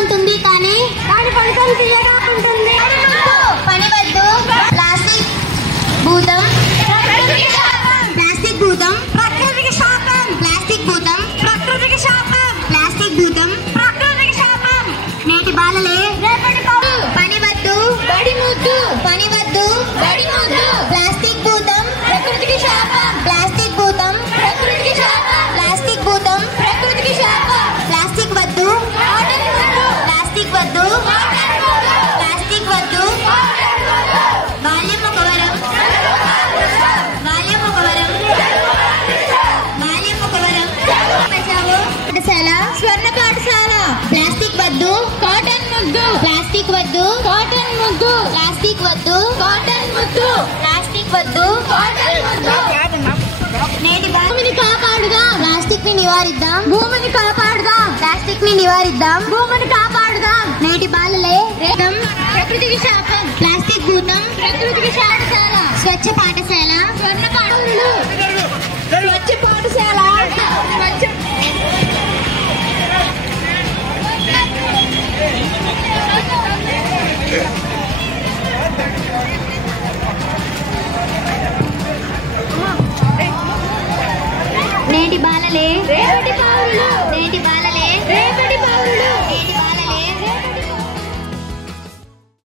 ఉంటుంది కానీ దాని ఫలితం తీయగా ఉంటుంది. పని వద్దు. ప్లాస్టిక్ భూతం. ప్లాస్టిక్ భూతం ప్రకృతికి శాపం. ప్లాస్టిక్ భూతం ప్రకృతికి శాపం. ప్లాస్టిక్ భూతం ప్రకృతికి శాపం. నేటి బాలలే రేపటి పౌరులు. పని వద్దు బడి ముద్దు. పని వద్దు బడి ముద్దు. ప్లాస్టిక్ భూతం ప్రకృతికి శాపం. ప్లాస్టిక్ భూతం ప్రకృతికి శాపం. ప్లాస్టిక్ భూతం ప్రకృతికి శాపం. ప్లాస్టిక్ వద్దు. ప్లాస్టిక్ వద్దు. ప్లాస్టిక్ వద్దు. బాల్యం ఒక వరం. బాల్యం ఒక వరం. బాల్యం ఒక వరం. బచావో పాఠశాల స్వర్ణ పాఠశాల. ప్లాస్టిక్ వద్దు. కాటన్ ముగ్గు. ప్లాస్టిక్ వద్దు. కాటన్ ముగ్గు. ప్లాస్టిక్ వద్దు. కాటన్ ముగ్గు. ప్లాస్టిక్ వద్దు. కాటన్ ముగ్గు. నేటి భూమిని కాపాడుదాం. ప్లాస్టిక్ ని నివారిద్దాం. భూమిని కాపాడుదాం. ప్లాస్టిక్ ని నివారిద్దాం. భూమిని కాపాడుదాం. నేటి బాలలే రేపం ప్రకృతికి శాపం. ప్లాస్టిక్ భూతం ప్రకృతికి పాఠశాల. స్వచ్ఛ పాఠశాల స్వర్ణ పాఠశాలలు. స్వచ్ఛ పాఠశాల నేటి బాలలే